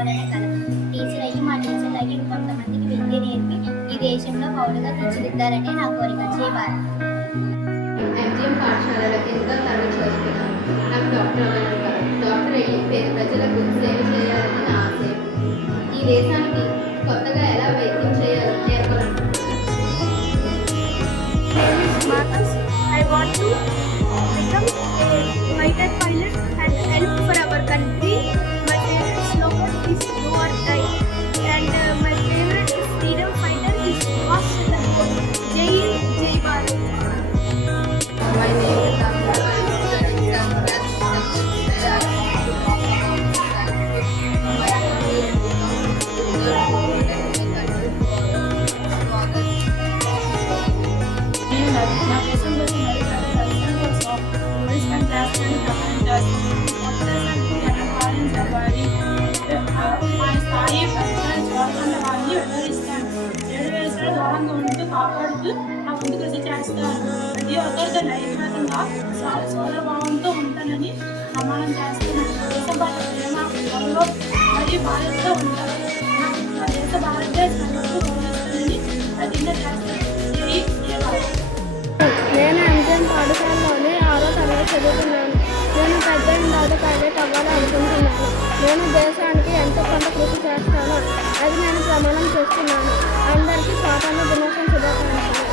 కావాలనే కదా. టీచర్ అయ్యి మా టీచర్ అయ్యి కొంతమందికి విద్య నేర్పి ఈ దేశంలో పౌరులుగా తీర్చిదిద్దారనే నా కోరిక. జై భారత్. ఎంజిఎం పాఠశాలలో ఎంతో తరగతి చదువుతున్నాను. నాకు డాక్టర్ అవ్వాలని కాదు, డాక్టర్ అయ్యి పేద ప్రజలకు సేవ చేయాలని నా ఆశయం. ఈ దేశానికి కొత్తగా ఎలా వైద్యం చేయాలో నేర్పాలనుకుంటున్నాను. I want to become a fighter pilot and help for our country. My favorite slogan is "Do or Die," and my favorite freedom fighter is Subhash Chandra Bose. Jai Hind, Jai Bharat. My name is Amna. I am studying Congress. నా దేశం కోసం దేశం కోసం పోలీసులను చేస్తానని ప్రపంచానికి పాలించబడి మా స్థాయి ప్రజలను చూడకుండా వారిని వివరిస్తాను. 7 వేల దూరంగా ఉంటూ కాపాడుతూ నా ముందు కృషి చేస్తాను. ప్రతి ఒక్కరితో నైతికంగా సౌరభావంతో ఉంటానని ప్రమాణం చేస్తున్నాను. దేశ పట్ల ప్రేమ, గౌరవం మరియు బాధ్యతతో ఉంటాను. నా దేశ భారతదేశాన్ని గౌరవిస్తానని ప్రతిజ్ఞ చేస్తాను. నేను ఎంజిఎం పాఠశాలలోని 6వ తరగతి చదువుతున్నాను. నేను పెద్దయిన తర్వాత పైలట్ అవ్వాలని అనుకుంటున్నాను. నేను దేశానికి ఎంతో కొంత కృషి చేస్తాను. అది నేను ప్రమాణం చేస్తున్నాను. అందరికీ స్వాతంత్ర దినోత్సవం శుభాకాంక్షలు.